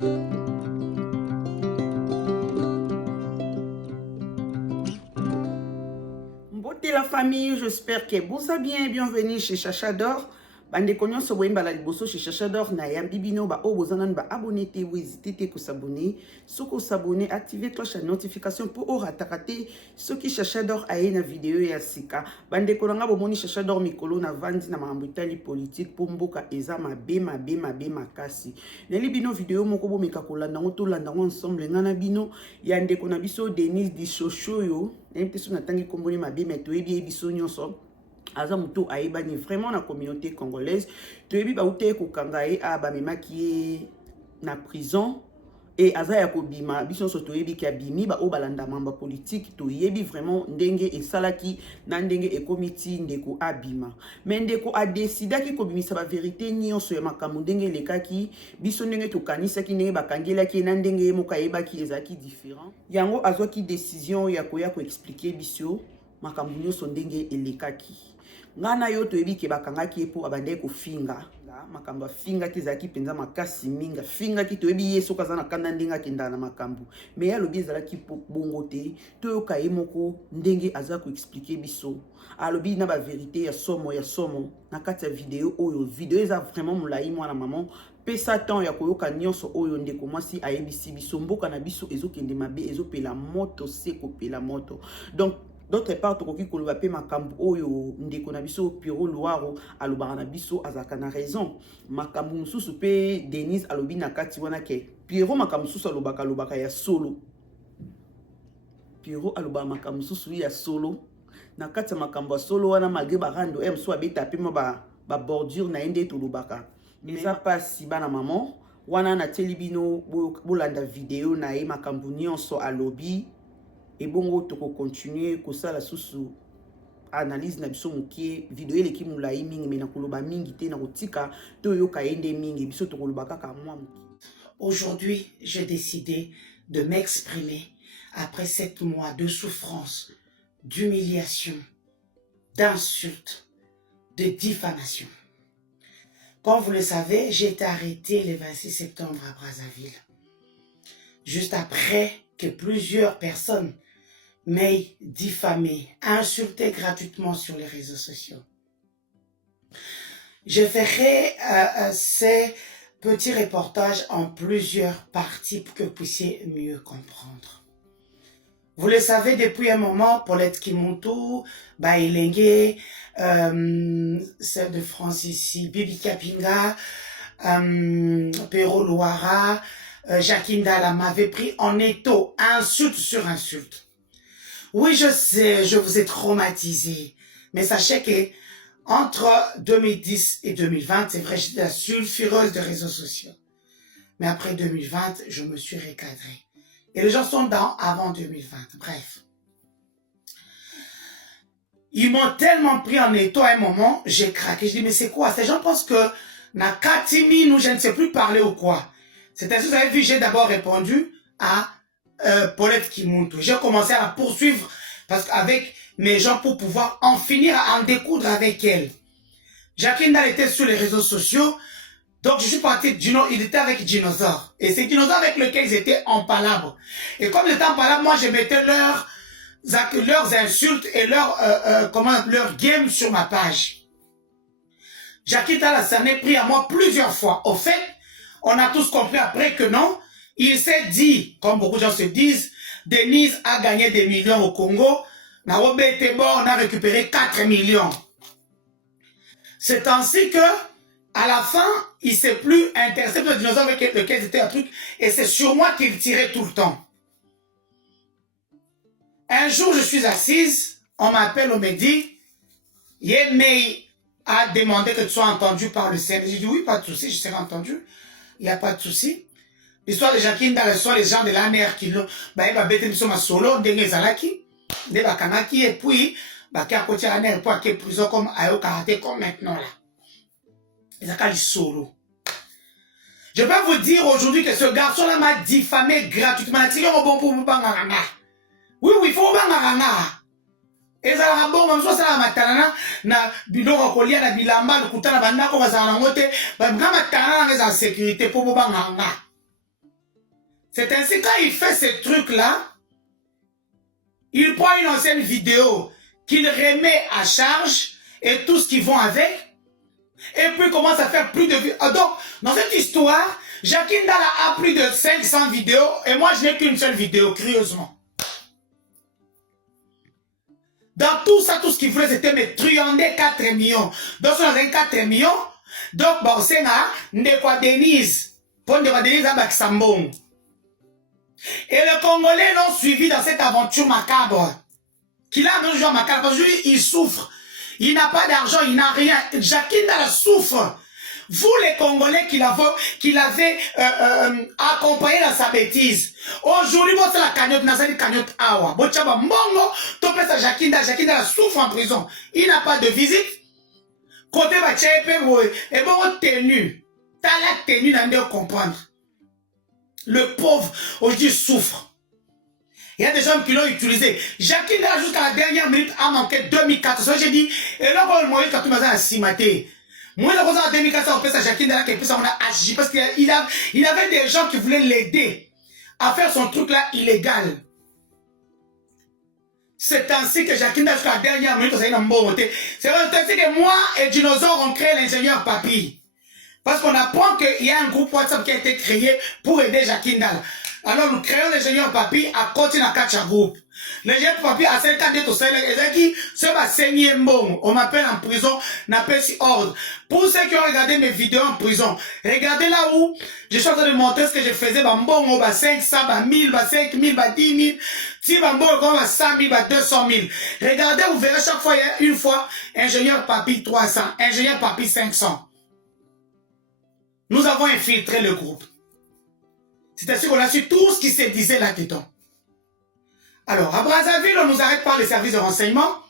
Beauté la famille, j'espère que vous allez bien. Bienvenue chez Chacha d'Or. Bande konyo so boyemba la liboso chez Chacha d'Or na yambi bino ba obozanan ba abonné te ou hésiter te ko s'abonner. Soko s'abonner, activer cloche de notification pour rater ce qui Chacha d'Or a na vidéo ya sika. Bande konanga bomoni Chacha d'Or mikolo na vandi na mambutali politique pour mboka eza mabe makasi. Neli bino vidéo moko bo mekakolanda ngo to landa ensemble ngana bino yande kona biso Denise di Shoshoyo. Neli teso na tangi komboni mabe meto ebi biso nyonso. Aza muto aibani vraiment na communauté congolaise toyebi ba ute ko kangaye a ba memaki na prison et aza ya kobima biso so toyebi ki abimi ba obalanda mamba politique toyebi vraiment ndenge esalaki na ndenge ekomiti ndeko abima mais ndeko a décidé ki kobimisa ba vérité nyonso ya makambo ndenge lekaki biso ndenge tokanisa ki ndenge bakangela ki na ndenge moka yebaki ezaki différent yango azwaki décision ya koya ko expliquer biso makambo nyonso ndenge elekaki ngana yo toyebi ke bakangaki epo abande ko finga makambo finga ki zaki penza makasi minga finga ki toyebi yeso kaza na kanda ndinga kenda na makambo mais ya lobi ezalaki bongo te toyoka ye moko ndenge aza ko expliquer biso alobi na ba vérité ya somo na kati ya vidéo oyo vidéo eza vraiment molai mwana maman pesa temps ya koyoka nyonso oyo ndeko mwasi ayebisi biso mboka na biso ezokende mabe ezopela moto seko pela moto donc d'autre part tokoki koloba pe makambo oyo ndeko na biso Pierrot Loiro alobaka na biso azaka na raison makambo mususu pe Denise alobi na kati wana ke Pierrot makambo mususu alobaka ya solo Pierrot alobaka makambo mususu ya solo na kati ya makambo ya solo wana malgré barando mso abeta pe ma ba bordure na ende tolobaka eza pasi bana maman wana na telibino bolanda vidéo na ye makambo nyonso alobi et bongo toko continuer ko sala susu analyse na biso mukie vidéo eleki mulai mingi mena koloba mingi te na kotika to yoka ende mingi biso toko loba kaka mwa mukie. Aujourd'hui, j'ai décidé de m'exprimer après 7 mois de souffrance, d'humiliation, d'insultes, de diffamation. Comme vous le savez, j'ai été arrêté le 26 septembre à Brazzaville. Juste après que plusieurs personnes m'aient diffamé, insulté gratuitement sur les réseaux sociaux. Je ferai ces petits reportages en plusieurs parties pour que vous puissiez mieux comprendre. Vous le savez, depuis un moment, Paulette Kimuntu, Bailenge, celle de France ici, Bibi Kapinga, Pierrot Loiro, Jacqueline Dala m'avait pris en étau, insulte sur insulte. Oui, je sais, je vous ai traumatisé. Mais sachez que entre 2010 et 2020, c'est vrai, j'étais la sulfureuse des réseaux sociaux. Mais après 2020, je me suis recadré. Et les gens sont dans avant 2020. Bref. Ils m'ont tellement pris en étau à un moment, j'ai craqué. Je dis, mais c'est quoi? Ces gens pensent que na Katimi, nous, je ne sais plus parler ou quoi. C'est ainsi que vous avez vu, j'ai d'abord répondu à Paulette Kimuntu. J'ai commencé à la poursuivre parce qu'avec mes gens pour pouvoir en finir à en découdre avec elle. Jacqueline Dal était sur les réseaux sociaux, donc je suis parti, il était avec Dinosaure. Et c'est Dinosaure avec lequel ils étaient en palabre. Et comme ils étaient en palabre, moi je mettais leurs insultes et leur game sur ma page. Jacqueline Dal s'en est pris à moi plusieurs fois. Au fait, on a tous compris après que non, il s'est dit, comme beaucoup de gens se disent, Denise a gagné des millions au Congo, Narobe était mort, on a récupéré 4 millions. C'est ainsi que, à la fin, il s'est plus intéressé pour le dinosaure avec lequel c'était un truc, et c'est sur moi qu'il tirait tout le temps. Un jour, je suis assise, on m'appelle, on me dit, Yemei a demandé que tu sois entendu par le CM. J'ai dit oui, pas de souci, je serai entendu. Il n'y a pas de souci. L'histoire de Jacqueline Dal, sont les gens de la mer qui l'ont, bah, bête ma solo, dengue zalaki, de bakanaki, et puis, bah, qui a côté la mer, pour qu'il prison comme Ayo Karaté, comme maintenant là. Ils ont solo. Je peux vous dire aujourd'hui que ce garçon-là m'a diffamé gratuitement. Oui, oui, il faut bangaranga. Et ça va bon, même ça matana na biloko kolia na bilamba lukutana bandako bazala ngote, ba ngama tana na sécurité pour banganga. C'est ainsi quand il fait ces trucs-là, il prend une ancienne vidéo qu'il remet à charge et tout ce qui vont avec, et puis il commence à faire plus de vidéos. Donc, dans cette histoire, Jackie Ndala a plus de 500 vidéos et moi je n'ai qu'une seule vidéo, curieusement. Dans tout ça, tout ce qu'il voulait, c'était me truander 4 millions. Donc, si on a 4 millions, donc, bon, c'est là, Ndekwa Denise, pour Ndekwa Denise à Baksambong. Et les Congolais l'ont suivi dans cette aventure macabre. Qu'il a un jour macabre, parce que lui, il souffre. Il n'a pas d'argent, il n'a rien. Jackie Ndala souffre. Vous, les Congolais qui l'avez accompagné dans sa bêtise. Aujourd'hui, vous, c'est la cagnotte, Nazali cagnotte awa. Bochaba mbongo, topé sa Jackie Ndala souffre en prison. Il n'a pas de visite. Côté bachepe, et bon, tenu. T'as la tenue, n'a pas comprendre. Le pauvre, aujourd'hui, souffre. Il y a des gens qui l'ont utilisé. Jackie Ndala, jusqu'à la dernière minute, a manqué 2400. J'ai dit, et là, on le moyen quand tout le monde a simaté. Moi, en 2004, on peut ça, Jackie Ndala, on a agi parce qu'il avait des gens qui voulaient l'aider à faire son truc là illégal. C'est ainsi que Jackie Ndala, jusqu'à la dernière minute, on a une bonne montée. C'est ainsi que moi et Dinosaure ont créé l'ingénieur Papy. Parce qu'on apprend qu'il y a un groupe WhatsApp qui a été créé pour aider Jackie Ndala. Alors nous créons l'ingénieur Papy à côté de Kacha Group. L'ingénieur Papy a 50 ans, on m'appelle en prison, n'appelle si ordre. Pour ceux qui ont regardé mes vidéos en prison, regardez là où je suis en train de montrer ce que je faisais, bon, 500, 1000, 5000, 10 000, si bon, 100 000, 200 000. Regardez, vous verrez chaque fois, il y a une fois, ingénieur Papy 300, ingénieur Papy 500. Nous avons infiltré le groupe. C'est-à-dire qu'on a su tout ce qui se disait là-dedans. Alors, à Brazzaville, on nous arrête par les services de renseignement.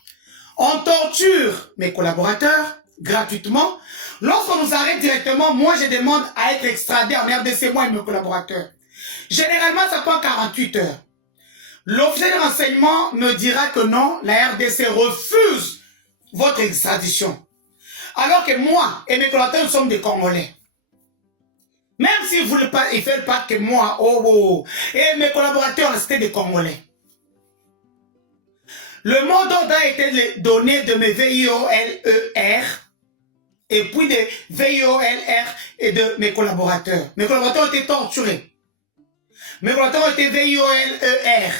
On torture mes collaborateurs gratuitement. Lorsqu'on nous arrête directement, moi, je demande à être extradé en RDC, moi et mes collaborateurs. Généralement, ça prend 48 heures. L'officier de renseignement me dira que non, la RDC refuse votre extradition. Alors que moi et mes collaborateurs, nous sommes des Congolais. Même s'ils ne veulent pas, ils ne veulent pas que moi, et mes collaborateurs, c'était des Congolais. Le mot d'ordre a été donné de mes VIOLER et puis de VIOLR et de mes collaborateurs. Mes collaborateurs ont été torturés. Mes collaborateurs ont été VIOLER.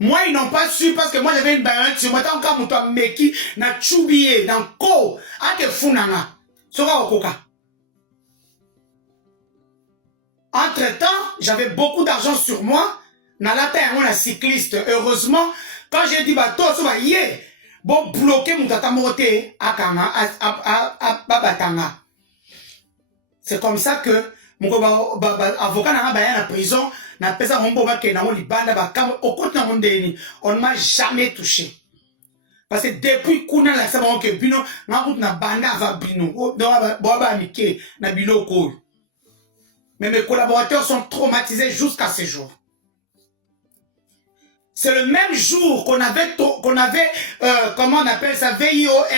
Moi, ils n'ont pas su parce que moi, j'avais une baïonnette sur moi. Tant qu'à mon meki, na choubié, na ko, ake funanga. Sora okoka. Entre-temps, j'avais beaucoup d'argent sur moi. Nalata et moi, cycliste. Heureusement, quand j'ai dit, bah, toi, ça va y est. Bon, bloquer mon tata morote à Kanga, à Babatanga. C'est comme ça que mon avocat n'a pas en prison, n'a pas ça, on ne m'a jamais touché. Parce que depuis qu'on a la savon que Bino, n'a banda va Bino, na biloko. Mais mes collaborateurs sont traumatisés jusqu'à ce jour. C'est le même jour qu'on avait, comment on appelle ça, VIOLRE,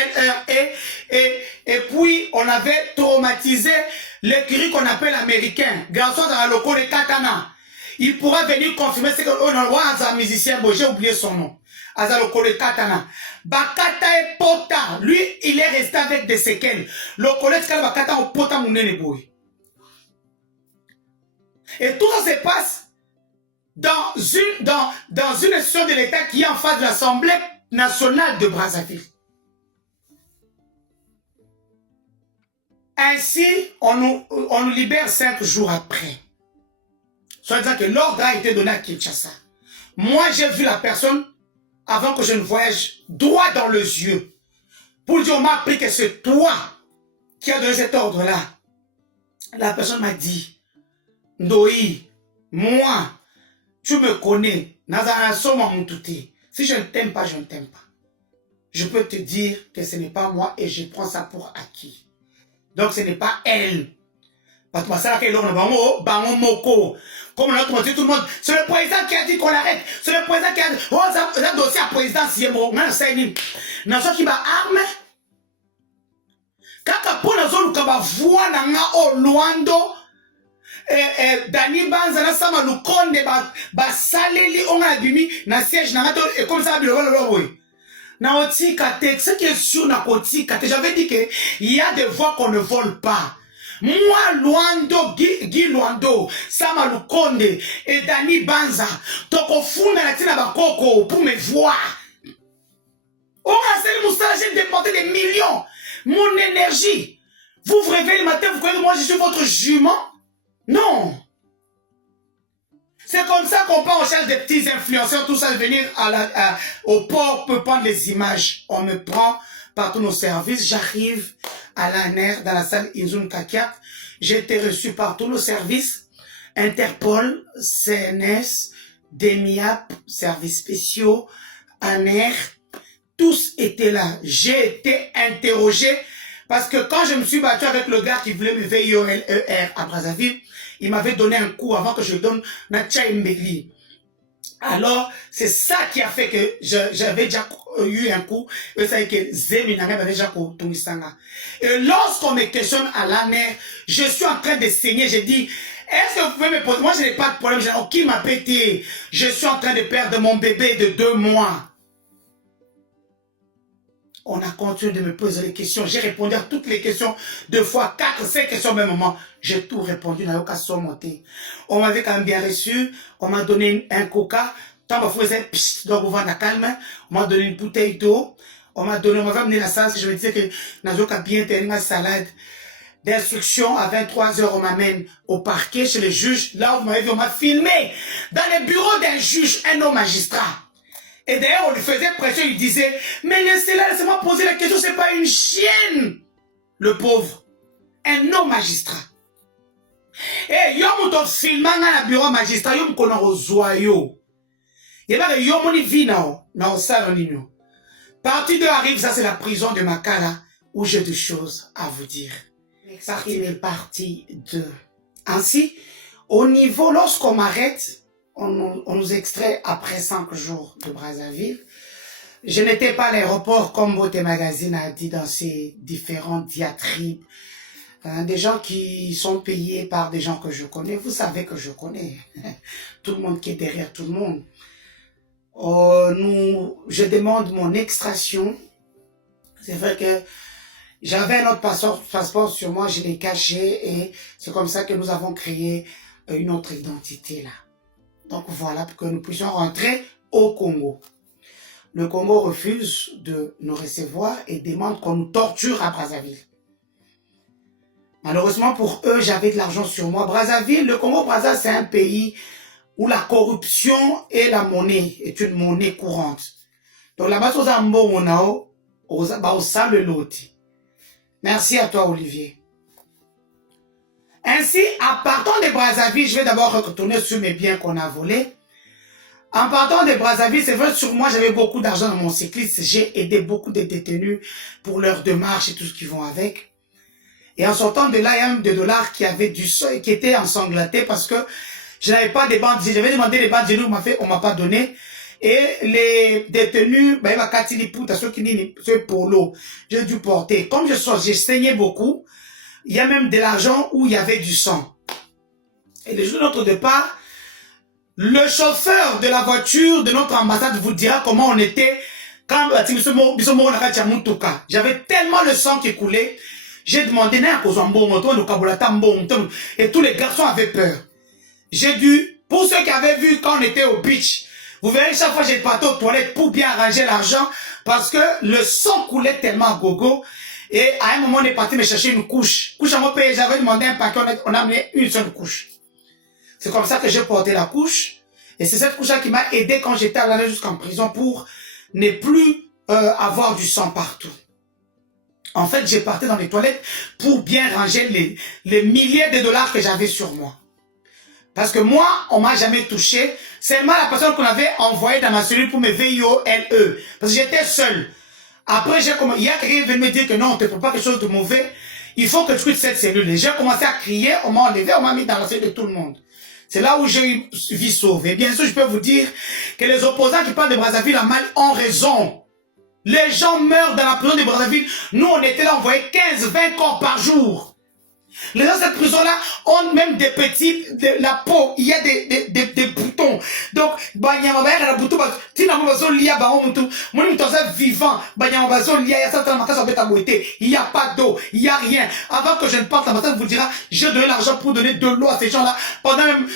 et puis on avait traumatisé l'écurie qu'on appelle américain, garçon dans le locaux de Katana. Il pourra venir confirmer ce qu'on a un musicien, bon, j'ai oublié son nom. Azaloko de Katana. Bakata et Pota, lui, il est resté avec des séquelles. Le collège Bakata au Pota Mounene Boy. Et tout ça se passe dans une institution de l'État qui est en face de l'Assemblée nationale de Brazzaville. Ainsi, on nous libère 5 jours après. Soit disant que l'ordre a été donné à Kinshasa. Moi, j'ai vu la personne avant que je ne voyage droit dans les yeux. Pour dire, on m'a appris que c'est toi qui as donné cet ordre-là. La personne m'a dit, Ndoi, moi, tu me connais. Si je ne t'aime pas, je ne t'aime pas. Je peux te dire que ce n'est pas moi et je prends ça pour acquis. Donc ce n'est pas elle. Parce que ça, comme on a dit tout le monde, c'est le président qui a dit qu'on arrête. C'est le président qui a dit, oh, ça dossier à président, si bon, non, c'est une. Nazo qui va armer. Kaka pour nazo lukaba voix nanga o luando. Dani Banza na Sama Lukonde saleli on a bimi na siège na gato et comme ça na otika te ce qui est sûr na kotika te j'avais dit que il y a des voix qu'on ne vole pas. Moi Luando Guy Luando Sama Lukonde et Dani Banza toko funda na tina bakoko pour me voir. On a celle moustache, j'ai dépensé des millions. Mon énergie. Vous vous réveillez le matin, vous croyez que moi je suis votre jument? Non. C'est comme ça qu'on part en charge des petits influenceurs, tout ça, venir au port pour prendre les images. On me prend par tous nos services. J'arrive à l'ANR dans la salle Inzun Kakiak. J'ai été reçu par tous nos services. Interpol, CNS, DEMIAP, services spéciaux, ANR. Tous étaient là. J'ai été interrogé parce que quand je me suis battu avec le gars qui voulait me VIOLER à Brazzaville, il m'avait donné un coup avant que je donne Natcha Mbeli. Alors, c'est ça qui a fait que j'avais déjà eu un coup. Et ça que Zeminanga avait déjà Tungisanga. Et lorsqu'on me questionne à la mer, je suis en train de saigner. J'ai dit, est-ce que vous pouvez me poser? Moi, je n'ai pas de problème. J'ai dit, oh, qui m'a pété? Je suis en train de perdre mon bébé de 2 mois. On a continué de me poser des questions. J'ai répondu à toutes les questions 2 fois, 4, 5 questions au même moment. J'ai tout répondu. On m'avait quand même bien reçu. On m'a donné un coca. Tant que faisait psst, donc on va la calme. On m'a donné une bouteille d'eau. On m'avait amené la salle. Je me disais que Nazoka bien terminé ma salade d'instruction. À 23 h, on m'amène au parquet chez les juges. Là, vous m'avez vu, on m'a filmé dans les bureaux d'un juge, un homme magistrat. Et d'ailleurs, on lui faisait pression, il disait, mais laissez-la, laissez-moi poser la question, c'est pas une chienne. Le pauvre. Un homme magistrat. Et yom to filmanga na bureau magistrat, yom kono rozoyo. Yeba que yom oni vina na osala nino. Partie 2 arrive, ça c'est la prison de Makala, où j'ai des choses à vous dire. Partie 2. Ainsi, au niveau, lorsqu'on m'arrête, on nous extrait après 5 jours de Brazzaville. Je n'étais pas à l'aéroport comme votre magazine a dit dans ses différentes diatribes. Des gens qui sont payés par des gens que je connais. Vous savez que je connais. Tout le monde qui est derrière tout le monde. Je demande mon extraction. C'est vrai que j'avais un autre passeport sur moi, je l'ai caché et c'est comme ça que nous avons créé une autre identité là. Donc voilà, pour que nous puissions rentrer au Congo. Le Congo refuse de nous recevoir et demande qu'on nous torture à Brazzaville. Malheureusement pour eux, j'avais de l'argent sur moi. Brazzaville, le Congo-Brazza, c'est un pays où la corruption et la monnaie est une monnaie courante. Donc là-bas, merci à toi, Olivier. Ainsi, en partant de Brazzaville, je vais d'abord retourner sur mes biens qu'on a volés. En partant de Brazzaville, c'est vrai, sur moi, j'avais beaucoup d'argent dans mon cycliste. J'ai aidé beaucoup de détenus pour leurs démarches et tout ce qui vont avec. Et en sortant de là, il y a même des dollars qui avaient du seuil, qui étaient ensanglantés parce que je n'avais pas des bandes. J'avais demandé les bandes de nous, on m'a pas donné. Et les détenus, ce polo, j'ai dû porter. Comme j'ai saigné beaucoup, il y a même de l'argent où il y avait du sang. Et le jour de notre départ, le chauffeur de la voiture de notre ambassade vous dira comment on était quand j'avais tellement le sang qui coulait. J'ai demandé et tous les garçons avaient peur. J'ai dû, pour ceux qui avaient vu quand on était au beach, vous verrez chaque fois j'ai parti aux toilettes pour bien ranger l'argent parce que le sang coulait tellement à gogo. Et à un moment, on est parti me chercher une couche. Couche à mon pays, j'avais demandé un paquet, on a amené une seule couche. C'est comme ça que j'ai porté la couche. Et c'est cette couche-là qui m'a aidé quand j'étais allé jusqu'en prison pour ne plus avoir du sang partout. En fait, j'ai parti dans les toilettes pour bien ranger les milliers de dollars que j'avais sur moi. Parce que moi, on m'a jamais touché. Seulement la personne qu'on avait envoyée dans ma cellule pour me VIOLE. Parce que j'étais seul. Après, il y a quelqu'un qui vient me dire que non, on ne te fait pas quelque chose de mauvais. Il faut que tu quittes cette cellule. Et j'ai commencé à crier, on m'a enlevé, on m'a mis dans la cellule de tout le monde. C'est là où j'ai eu vie sauvée. Bien sûr, je peux vous dire que les opposants qui parlent de Brazzaville en mal ont raison. Les gens meurent dans la prison de Brazzaville. Nous, on était là, on voyait 15-20 corps par jour. Les gens de cette prison-là ont même des petits, la peau, il y a des boutons. Donc, vivant, il n'y a pas d'eau, il n'y a rien. Avant que je ne parte, l'ambassade vous dira, j'ai donné l'argent pour donner de l'eau à ces gens-là pendant même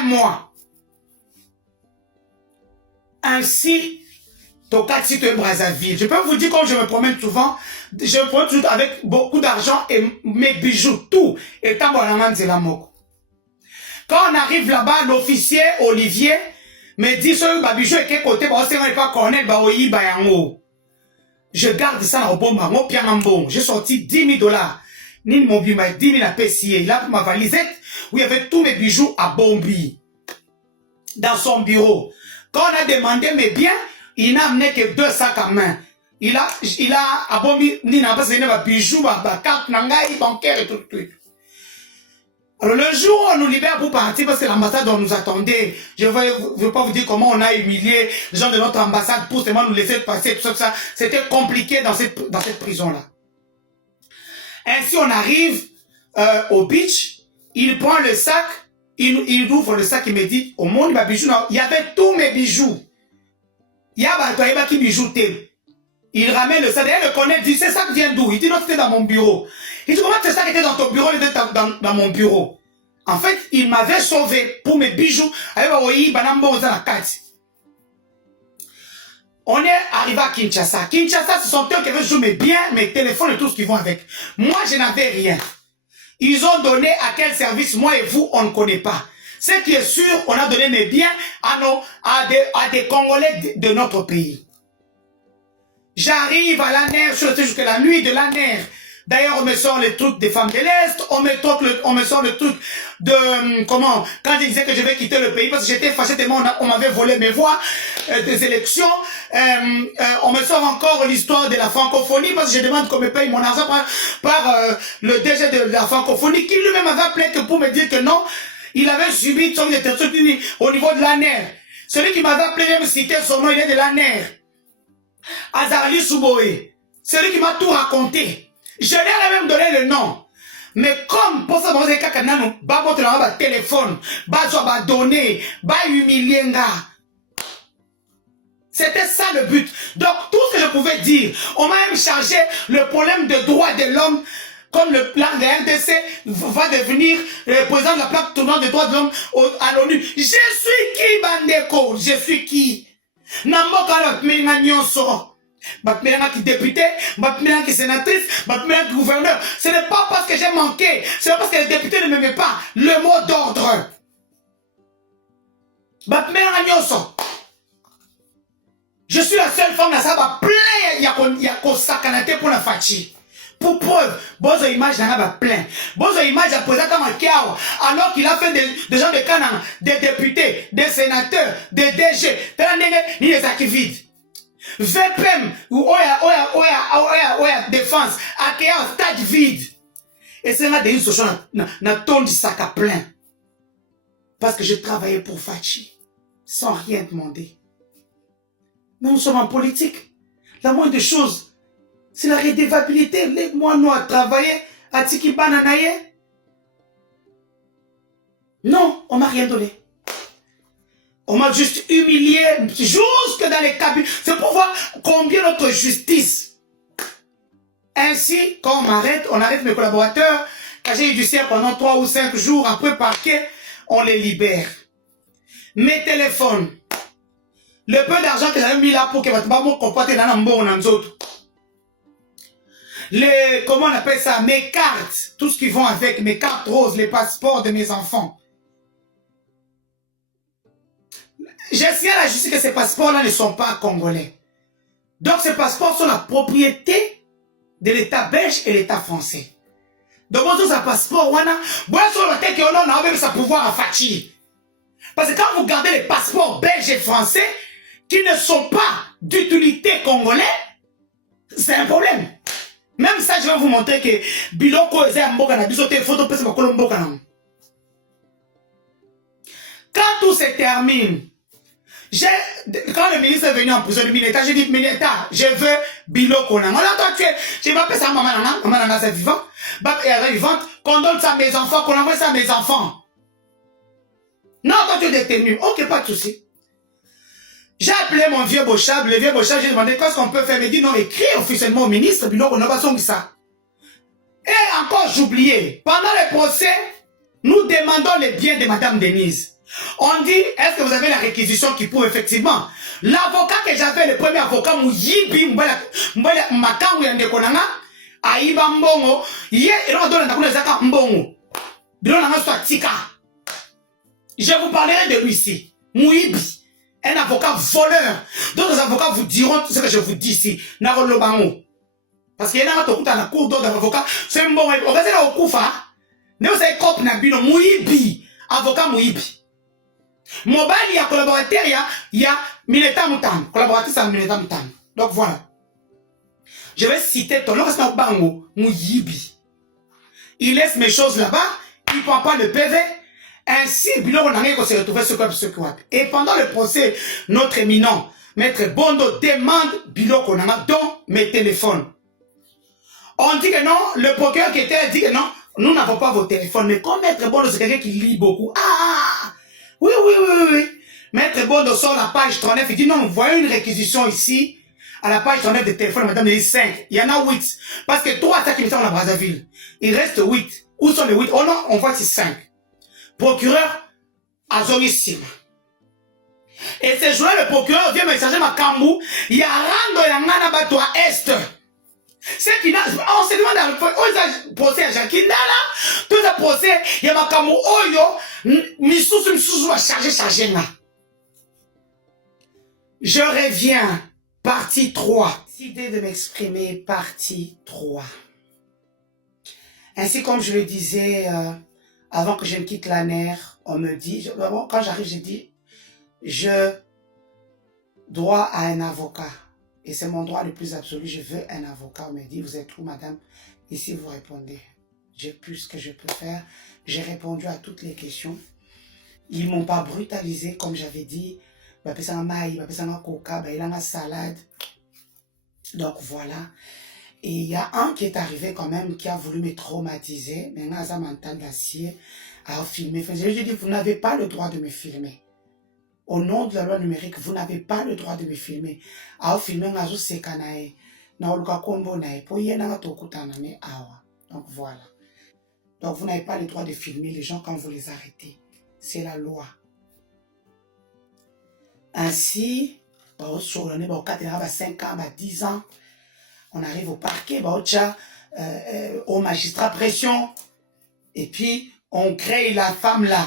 1 mois. Ainsi, Tokati de Brazzaville. Je peux vous dire, comme je me promène souvent, je me promène toujours avec beaucoup d'argent et mes bijoux, tout. Et tant quand on arrive là-bas, l'officier Olivier me dit, ce bijou est quel côté, pas cornel, je garde ça dans le bon, j'ai sorti 10 000 $. Ni mon bijoux, 10 000 à PCA. Il a pris ma valisette où il y avait tous mes bijoux à Bombi. Dans son bureau. Quand on a demandé mes biens, il n'a amené que 2 sacs à main. Il a abomi, ni n'a pas bijoux, carte, nangai, bancaire et tout. Alors le jour où on nous libère pour partir, parce que l'ambassade on nous attendait, je ne veux pas vous dire comment on a humilié les gens de notre ambassade pour seulement nous laisser passer, tout ça, c'était compliqué dans cette prison-là. Ainsi on arrive au beach, il prend le sac, il ouvre le sac, il me dit, au monde, ma bijoux, il y avait tous mes bijoux. Il y a qui bijoux. Il ramène le sac, il le connaît, il dit, ce sac vient d'où? Il dit, non, c'était dans mon bureau. Il dit, comment ce sac était dans ton bureau? Il était dans mon bureau. En fait, il m'avait sauvé pour mes bijoux. On est arrivé à Kinshasa. Kinshasa, ce sont eux qui avaient joué mes biens, mes téléphones et tout ce qui vont avec. Moi, je n'avais rien. Ils ont donné à quel service, moi et vous, on ne connaît pas. Ce qui est sûr, on a donné mes biens à des Congolais de notre pays. J'arrive à l'ANER, je suis resté jusqu'à la nuit de l'ANER. D'ailleurs, on me sort les trucs des femmes de l'Est, on me sort le truc de, quand ils disaient que je vais quitter le pays, parce que j'étais fâché tellement on m'avait volé mes voix des élections, on me sort encore l'histoire de la francophonie, parce que je demande qu'on me paye mon argent par le DG de la francophonie, qui lui-même avait appelé que pour me dire que non, il avait subi son détention au niveau de l'ANER. Celui qui m'avait appelé, même cité son nom, il est de l'ANER. Azarali Souboé. Celui qui m'a tout raconté. Je lui ai même donné le nom. Mais comme pour ça, on a kakana, bah votre téléphone, bah donner, bah humilier. C'était ça le but. Donc tout ce que je pouvais dire, on m'a même chargé le problème de droits de l'homme, comme le plan de RDC va devenir le président de la plaque tournante des droits de l'homme à l'ONU. Je suis qui, Bandeko? Je suis qui? Namboka la nyonso. Batmelanga qui député, Batmelanga qui sénatrice, Batmelanga qui gouverneur. Ce n'est pas parce que j'ai manqué, c'est pas parce que les députés ne m'aimaient pas. Le mot d'ordre. Batmelanga nyonso. Je suis la seule femme dans ça, plein, il y a qu'on sacanate pour la fachi. Pour preuve, bozo image n'a pas plein. Bozo image a présenté un Kiao, alors qu'il a fait des gens de Canaan, des députés, des sénateurs, des DG, ni des activités. VPM, ou Oya Défense, à qui un stade vide. Et c'est là des solutions, na ton du sac à plein. Parce que je travaillais pour Fachi, sans rien demander. Mais nous sommes en politique. La moindre des choses, c'est la redevabilité. Moi, nous, à travailler à Tikibananaye. Non, on m'a rien donné. On m'a juste humilié jusque dans les cabines. C'est pour voir combien notre justice. Ainsi, quand on arrête mes collaborateurs, quand j'ai eu du ciel pendant 3 ou 5 jours, après parquet, on les libère. Mes téléphones, le peu d'argent que j'avais mis là pour que mon comporte dans un autre. Comment on appelle ça? Mes cartes, tout ce qui vont avec, mes cartes roses, les passeports de mes enfants. J'ai signé à la justice que ces passeports-là ne sont pas congolais. Donc ces passeports sont la propriété de l'État belge et l'État français. Donc on a un passeport, on a sa pouvoir à Fachi. Parce que quand vous gardez les passeports belges et français qui ne sont pas d'utilité congolais, c'est un problème. Même ça, je vais vous montrer que Biloko est un mboka na biso te photo pese bakolo mboka na. Quand tout se termine, quand le ministre est venu en prison, le Mineta, j'ai dit, Mineta, je veux Biloko na. On a toi tu es, je m'appelle ça maman nana c'est vivant. Elle est vivante, qu'on donne ça à mes enfants, qu'on envoie ça à mes enfants. Non, quand tu es détenu, ok, pas de souci. J'ai appelé mon vieux Bochab, le vieux Bochab, j'ai demandé qu'est-ce qu'on peut faire. Il m'a dit non, écris officiellement au ministre, puis on n'a pas son ça. Et encore, j'oubliais, pendant le procès, nous demandons les biens de Madame Denise. On dit, est-ce que vous avez la réquisition qui prouve effectivement? L'avocat que j'avais, le premier avocat, Mouyibi, Makangu Yandekonanga, Aïba Mbongo, Yé, et on donne un Zaka Mbongo. Je vous parlerai de lui ici. Mouyibi, un avocat voleur. D'autres avocats vous diront tout ce que je vous dis ici. Narolobango. Parce qu'il y a un cours d'autres avocats. C'est un bon. On va dire au Koufa. Mais vous savez, Kop Nabino, Mouyibi, avocat Mouyibi. Mobile, il y a collaborateur, il y a Mineta Moutan. Collaborateur, c'est Mineta Moutan. Donc voilà. Je vais citer ton nom, c'est un bango, Mouyibi. Il laisse mes choses là-bas, il ne prend pas le PV. Ainsi, Biloko Nangé se retrouver ce quoi. Et pendant le procès, notre éminent, Maître Bondo demande Biloko Nanga dans mes téléphones. On dit que non, le procureur qui était là dit que non, nous n'avons pas vos téléphones. Mais comme Maître Bondo, c'est quelqu'un qui lit beaucoup. Ah! Oui. Maître Bondo sort la page 39, il dit non, vous voyez une réquisition ici, à la page 39 des téléphones, madame, il dit 5. Il y en a 8. Parce que 3 attaques qui sont à Brazzaville. Il reste 8. Où sont les 8? Oh non, on voit c'est 5. Procureur, Azorissime. Et ce jour-là, le procureur vient me charger ma cambou, il y a Rando et la Ngana Bato à Est. C'est qui on se demande à le procès à Jacqueline là, tout le procès, il y a ma cambou, oyo, Missous va charger là. Je reviens, partie 3. Décidé de m'exprimer, partie 3. Ainsi comme je le disais, avant que je ne quitte la NER, on me dit, quand j'arrive, j'ai dit, je dois à un avocat. Et c'est mon droit le plus absolu, je veux un avocat. On me dit, vous êtes où, madame? Ici, vous répondez. J'ai plus ce que je peux faire. J'ai répondu à toutes les questions. Ils ne m'ont pas brutalisé, comme j'avais dit. Bapesanga maï, bapesanga coca, bailanga salade. Donc voilà. Et il y a un qui est arrivé quand même, qui a voulu me traumatiser. Mais là, ça m'entend d'acier à filmer. Enfin, je lui ai dit, vous n'avez pas le droit de me filmer. Au nom de la loi numérique, vous n'avez pas le droit de me filmer. À filmer, on a juste ces canailles. Donc voilà. Donc vous n'avez pas le droit de filmer les gens quand vous les arrêtez. C'est la loi. Ainsi, sur le 5 ans, 10 ans, on arrive au parquet, au magistrat pression, et puis on crée la femme là.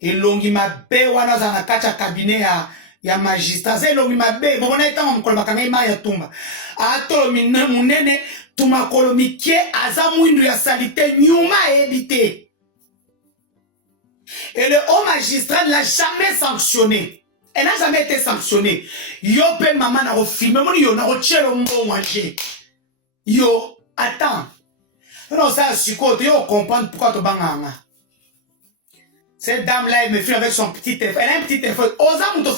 Et longi mabe wana za nakacha cabinet ya magistrat. C'est longi mabe, bon on est en koloma kanga ima ya tumba. Ato munene tuma kolomi kie azamwindu ya salite nyuma ebité. Et le haut magistrat ne l'a jamais sanctionné. Elle n'a jamais été sanctionnée. Yo pe maman na refilme, mon yo na rechelo mbo manger. Yo, attends. Non, ça, sukote, yo comprendre pourquoi tu banganga. Cette dame-là, elle me filme avec son petit téléphone. Elle a un petit téléphone. Osa, quand tu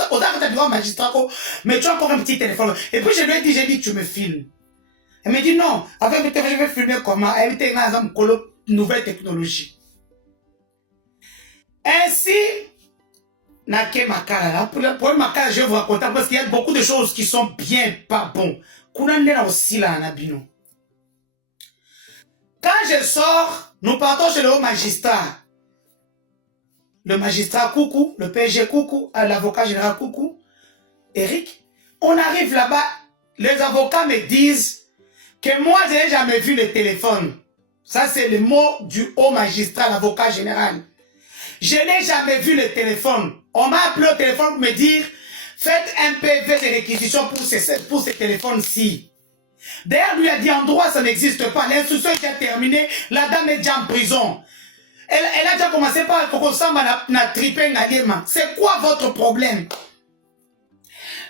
as un magistrat, mais tu as encore un petit téléphone. Et puis je lui ai dit, tu me filmes. Elle me dit non. Avec le téléphone, je vais filmer comment. Elle était une nouvelle technologie. Ainsi, Nake Makala, pour Makala, je vais vous raconter parce qu'il y a beaucoup de choses qui sont bien pas bon. Kounandena aussi là, Nabino. Quand je sors, nous partons chez le haut magistrat. Le magistrat Coucou, le PG Coucou, l'avocat général Coucou, Eric. On arrive là-bas, les avocats me disent que moi, je n'ai jamais vu le téléphone. Ça, c'est le mot du haut magistrat, l'avocat général. Je n'ai jamais vu le téléphone. On m'a appelé au téléphone pour me dire, faites un PV de réquisition pour ce téléphone-ci. D'ailleurs, lui a dit en droit, ça n'existe pas. L'instruction est terminée, la dame est déjà en prison. Elle a déjà commencé par na triper Ngaliema. C'est quoi votre problème?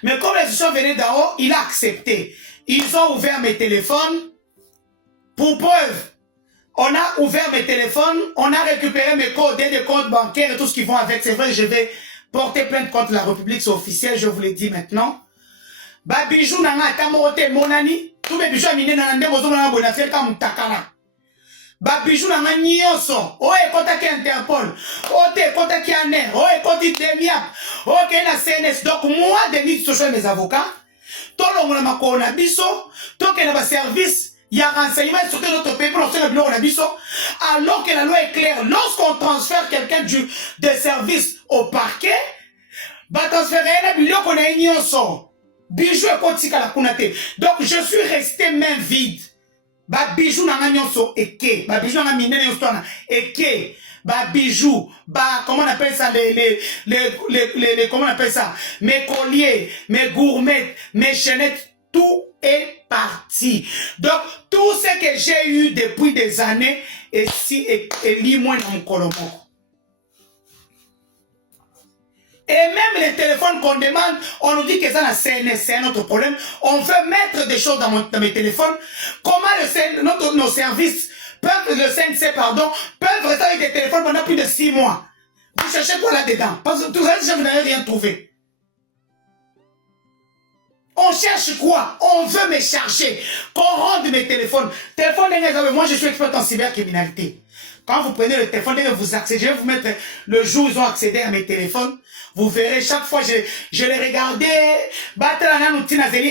Mais comme l'instruction venait d'en haut, il a accepté. Ils ont ouvert mes téléphones. Pour preuve, on a ouvert mes téléphones, on a récupéré mes codes, des comptes bancaires et tout ce qui vont avec. C'est vrai, je vais porter plainte contre la République, c'est officiel, je vous le dis maintenant. Babijou nanga tamorote monani, tous mes bijoux aminés nanga ndé bozo nanga bonafel comme takala. ba bijou na nga nyonso o ekotaki Interpol o te ekotaki ANER o ekoti DEMIAP o ke na CNS. Donc moi Denis Soso mes avocats tolongola makolo na biso tokende ba service il y a renseignement sur notre pays pour l'obtenir le bureau biso, alors que la loi est claire. Lorsqu'on transfère quelqu'un des services au parquet, bah transférer un billet qu'on a ignoso. Bijou et kotika la kunate. Donc je suis resté main vide. Bah bijou n'a nyonso eke. Bah bijou n'a miné nyonso eke. Bah bijou. Bah comment on appelle ça comment on appelle ça? Mes colliers, mes gourmettes, mes chaînettes, tout est parti. Donc, tout ce que j'ai eu depuis des années, et si, et lis-moi dans mon colombo. Et même les téléphones qu'on demande, on nous dit que ça, c'est un autre problème. On veut mettre des choses dans mes téléphones. Comment nos services, le CNC, pardon, peuvent rester avec des téléphones pendant plus de 6 mois. Vous cherchez quoi là-dedans? Parce que tout ça, vous n'avez rien trouvé. On cherche quoi? On veut me charger. Qu'on rende mes téléphones. Téléphone, moi je suis expert en cybercriminalité. Quand vous prenez le téléphone, vous accédez, je vais vous mettre le jour où ils ont accédé à mes téléphones. Vous verrez, chaque fois, je les regardais.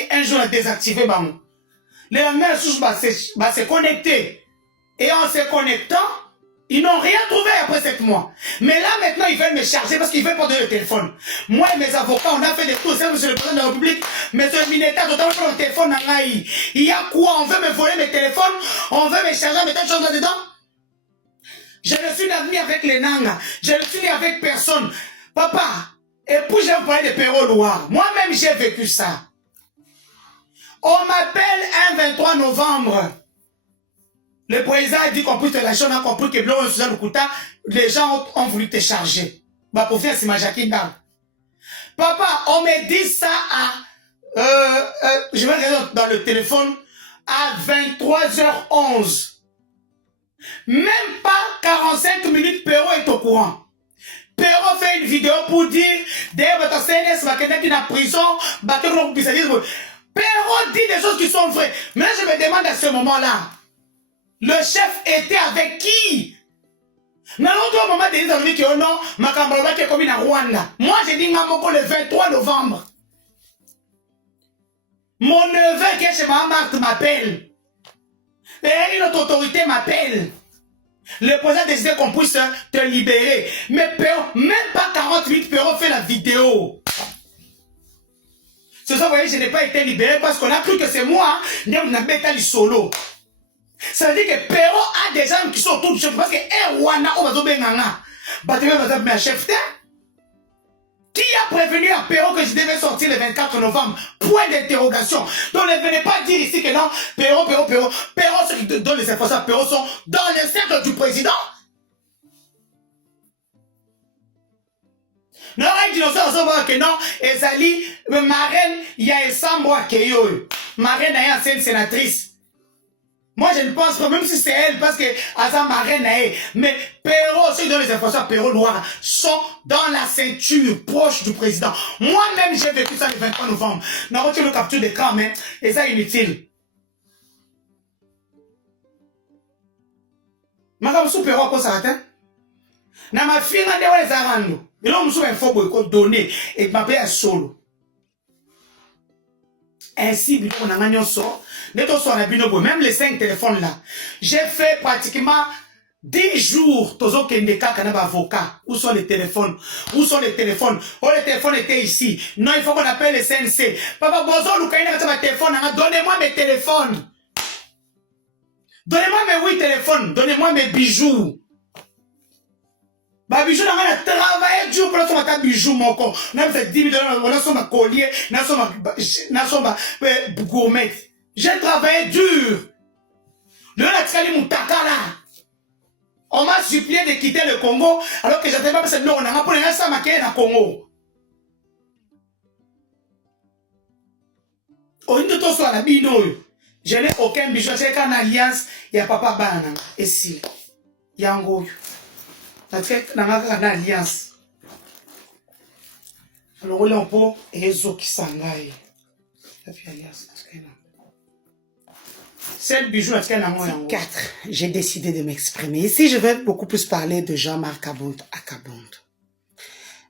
Un jour, à désactiver. Les lendemain, se connecter. Et en se connectant, ils n'ont rien trouvé après 7 mois. Mais là, maintenant, ils veulent me charger parce qu'ils veulent pas donner le téléphone. Moi et mes avocats, on a fait des tours. C'est monsieur le président de la République. Monsieur Mineta, notamment pour le téléphone. Il y a quoi? On veut me voler mes téléphones. On veut me charger, mettre une chose là-dedans. Je ne suis ni avec les Nanga. Je ne suis ni avec personne. Papa, et puis j'ai parlé de Perrault Loire. Moi-même, j'ai vécu ça. On m'appelle un 23 novembre. Le président a dit qu'on puisse te lâcher, on a compris que Blanc Suzanne Lukuta, les gens ont voulu te charger. Bah, pour faire, c'est ma Jacqueline. Papa, on me dit ça je vais regarder dans le téléphone, à 23h11. Même pas 45 minutes, Perrault est au courant. Perrault fait une vidéo pour dire, d'ailleurs, votre CNS, qui est en prison, Perrault dit des choses qui sont vraies. Mais là, je me demande à ce moment-là, le chef était avec qui? Moi, j'ai dit le 23 novembre. Mon neveu qui est chez Marthe m'appelle. Et notre autorité m'appelle. Le président a décidé qu'on puisse te libérer. Mais Perrault, même pas 40 minutes, Perrault fait la vidéo. C'est ça, vous voyez, je n'ai pas été libéré parce qu'on a cru que c'est moi, hein, solo. Ça veut dire que Perrault a des gens qui sont autour du chef parce que qui a prévenu à Perrault que je devais sortir le 24 novembre? Point d'interrogation. Donc ne venez pas dire ici que non, Perrault, ceux qui donnent les informations à Perrault sont dans le cercle du président. Non, un dinosaure, on voit que non, Ezali, marraine, il y a un sambo à Keyo. Marraine, il y a une sénatrice. Moi, je ne pense pas, même si c'est elle, parce que Azam marraine, mais Perrault, ceux qui donnent les informations à Perrault Loire, sont dans la ceinture proche du président. Moi-même, j'ai vécu ça le 23 novembre. Nous avons le capture d'écran, mais et ça inutile. Je suis Perrault, quoi ça atteint? Na ma fille, on a des arrangements. Et là, on me info pour donner et m'appeler à solo. Ainsi, on a gagné sort. Même les 5 téléphones là. J'ai fait pratiquement 10 jours. Tozo Kendeka Kanaba avocat. Où sont les téléphones? Où sont les téléphones? Oh, les téléphones étaient ici. Non, il faut qu'on appelle les CNC. Papa Bozo, Lukaina, ma téléphone. Donnez-moi mes téléphones. Donnez-moi mes 8 téléphones. Donnez-moi mes bijoux. Bah, bijoux, on a travaillé dur pour notre bijoux, mon corps. On a fait 10 000 $, on a son collier, on a son gourmet. J'ai travaillé dur. On m'a supplié de quitter le Congo, alors que j'attendais pas parce que non, on a pour les ça maquillé dans le Congo. Au lieu de tout ça, la bino, je n'ai aucun bijou, j'ai qu'une alliance, il y a papa Bana, et si, il y a un goût. Dans la alliance. Alors, on peut et les autres qui s'engaillent. C'est bijou à 4, j'ai décidé de m'exprimer. Ici, je vais beaucoup plus parler de Jean-Marc Kabound à Kabound.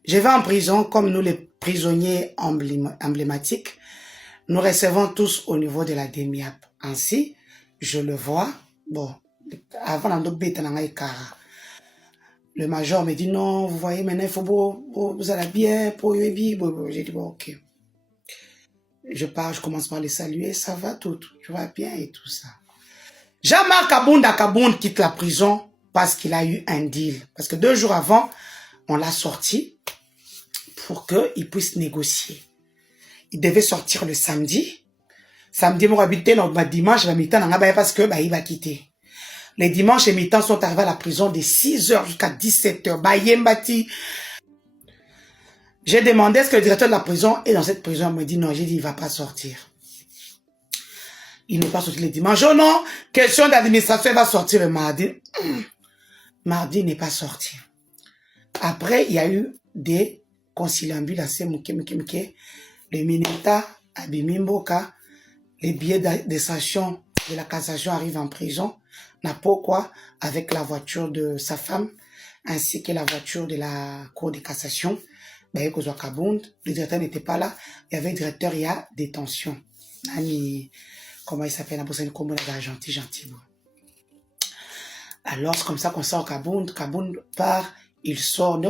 Je vais en prison comme nous les prisonniers emblématiques. Nous recevons tous au niveau de la DEMIAP. Ainsi, je le vois. Bon, avant le major me dit non, vous voyez, maintenant il faut vous allez bien, pour j'ai dit bon, ok. Je pars, je commence par les saluer, ça va tout va bien et tout ça. Jean-Marc Kabound à Kabound quitte la prison parce qu'il a eu un deal. Parce que 2 jours avant, on l'a sorti pour qu'il puisse négocier. Il devait sortir le samedi. Samedi, mon habité, dimanche, parce que il va quitter. Les dimanches et mi-temps sont arrivés à la prison de 6h jusqu'à 17h. J'ai demandé est-ce que le directeur de la prison est dans cette prison. Il me dit non, j'ai dit il ne va pas sortir. Il n'est pas sorti le dimanche. Oh non, question d'administration, il va sortir le mardi. Mardi, il n'est pas sorti. Après, il y a eu des conciliambules assez le Mineta, Abimimboka, les billets de station de la cassation arrivent en prison. N'a pas quoi avec la voiture de sa femme ainsi que la voiture de la cour de cassation. Le directeur n'était pas là. Il y avait un directeur, il y a détention. Comment il s'appelle? Gentil. Alors, c'est comme ça qu'on sort au Kabound. Kabound part, il sort. Il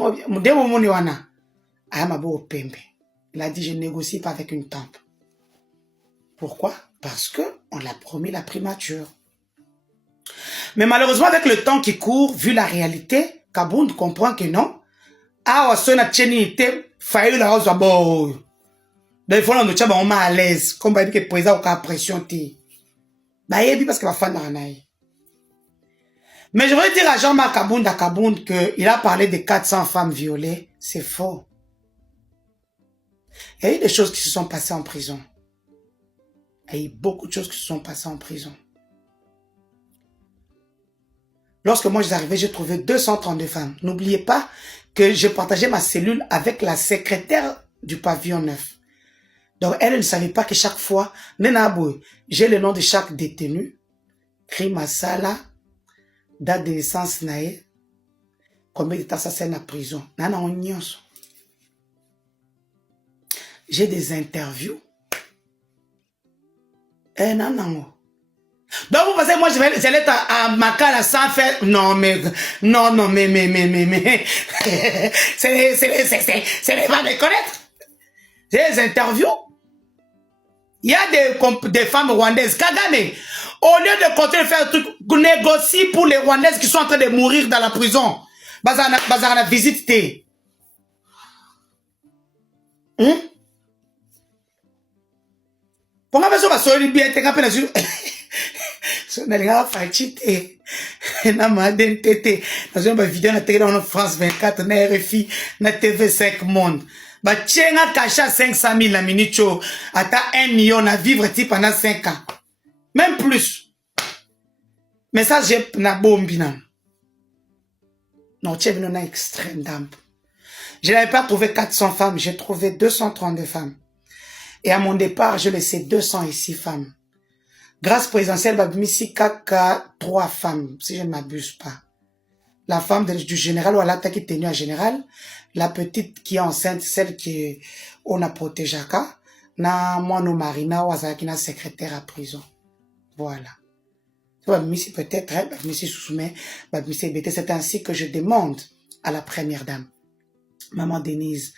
a dit, je ne négocie pas avec une tempe. Pourquoi? Parce qu'on l'a promis la primature. Mais malheureusement, avec le temps qui court, vu la réalité, Kabound comprend que non. Ah, on a failli la hausse à bord. Donc, il faut nous dire, on est à l'aise. Comme on dit que le président a pression. Parce que va faire la Mais je voudrais dire à Jean-Marc Kabound à Kabound qu'il a parlé de 400 femmes violées. C'est faux. Il y a eu des choses qui se sont passées en prison. Il y a eu beaucoup de choses qui se sont passées en prison. Lorsque moi j'arrivais, j'ai trouvé 232 femmes. N'oubliez pas que j'ai partagé ma cellule avec la secrétaire du pavillon 9. Donc elle ne savait pas que chaque fois, j'ai le nom de chaque détenu, crime à sala, date de naissance nae, combien de temps ça c'est en prison. J'ai des interviews. Donc vous pensez moi je vais être à Makala sans faire non mais ce n'est pas me connaître. J'ai des interviews. Il y a des femmes rwandaises. Kagame, au lieu de continuer de faire un truc, négocie pour les Rwandaises qui sont en train de mourir dans la prison. Bazar la visite. Pourquoi vous avez bien été capable de vidéo na France 24 na RFI na TV5 Monde ba tchenga cacha 500 000 la minute ata 1 million na vivre pendant 5 ans même plus message na bombi na non tchevino na extrême dame. Je n'avais pas trouvé 400 femmes, j'ai trouvé 232 femmes et à mon départ je laissais 206 femmes. Grâce présidentielle, Babimisi Kaka, 3 femmes, si je ne m'abuse pas. La femme du général, ou à l'attaque qui est tenue à général, la petite qui est enceinte, celle qui on a protégé, na moi, no marina, ou qui est secrétaire à prison. Voilà. Babimisi peut-être, Babimisi Soussoumé, Babimisi Bété, c'est ainsi que je demande à la première dame, Maman Denise,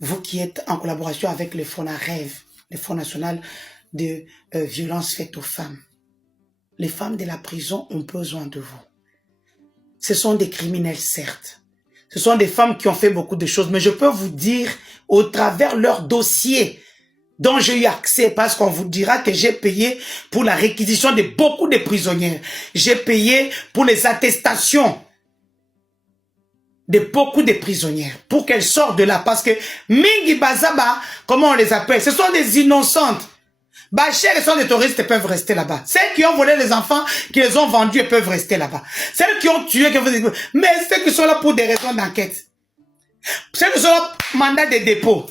vous qui êtes en collaboration avec le Fonds Rêve, le Fonds national de violences faites aux femmes. Les femmes de la prison ont besoin de vous. Ce sont des criminels, certes. Ce sont des femmes qui ont fait beaucoup de choses, mais je peux vous dire, au travers leur dossier, dont j'ai eu accès, parce qu'on vous dira que j'ai payé pour la réquisition de beaucoup de prisonnières. J'ai payé pour les attestations de beaucoup de prisonnières, pour qu'elles sortent de là, parce que Mingi Bazaba, comment on les appelle, ce sont des innocentes. Bachir et sont des touristes peuvent rester là-bas. Celles qui ont volé les enfants, qui les ont vendus, elles peuvent rester là-bas. Celles qui ont tué, mais celles qui sont là pour des raisons d'enquête. Celles qui sont là pour mandat de dépôt.